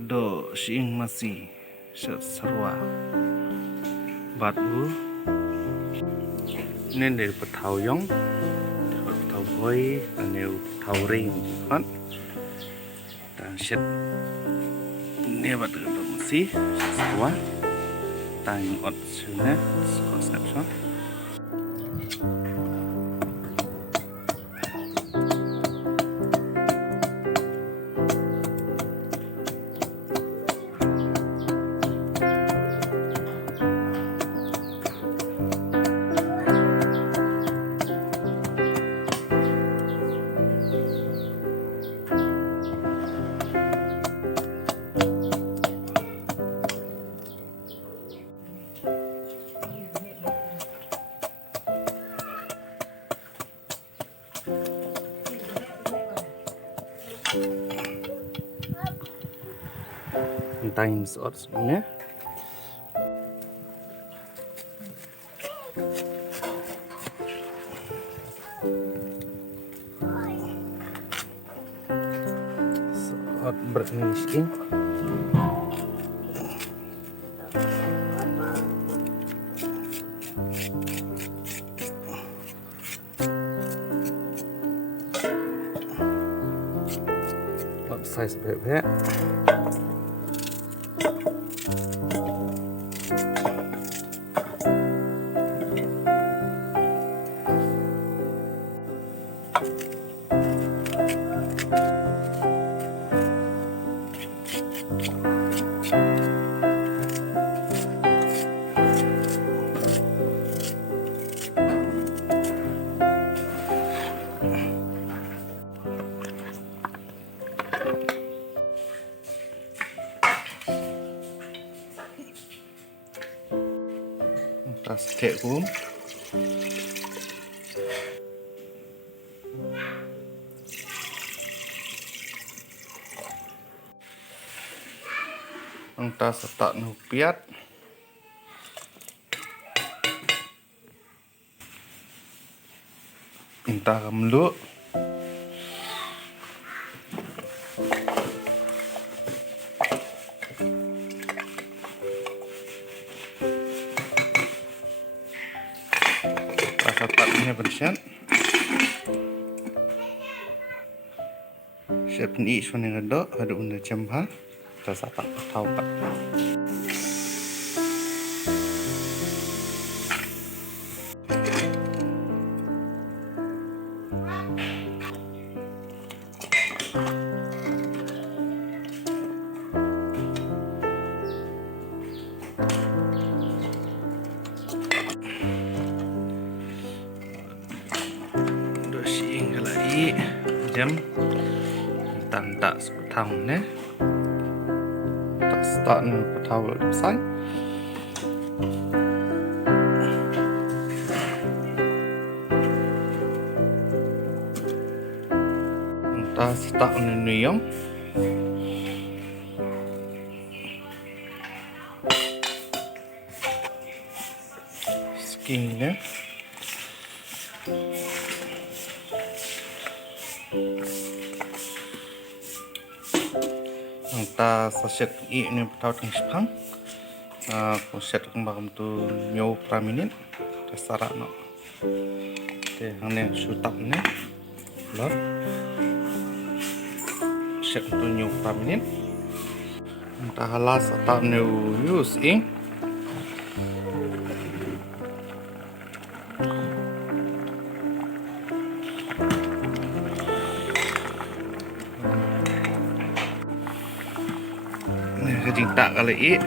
Dohshyieng Masi Syrwa Batu nên để Pathaw iong pathawrei dan pathawrei kan dan set ini batu Masi Syrwa dan ot sini snapshot times or sebenarnya saat bermiskin size bebek tas kek kum tas tak nupiat minta kamlu rasa taknya bersih siap ni isu ni ada unda cemha rasa tak tahu tak jam tak sepetang ne tak start ne Pathaw sai tak start ne iong skin ne ta saset ini Pathaw teng sepang ko set kang bagam tu nyo praminit tasara no te hangne sutap ne lo set tu nyo praminit ta halas ta ne use ing Kejing tak kali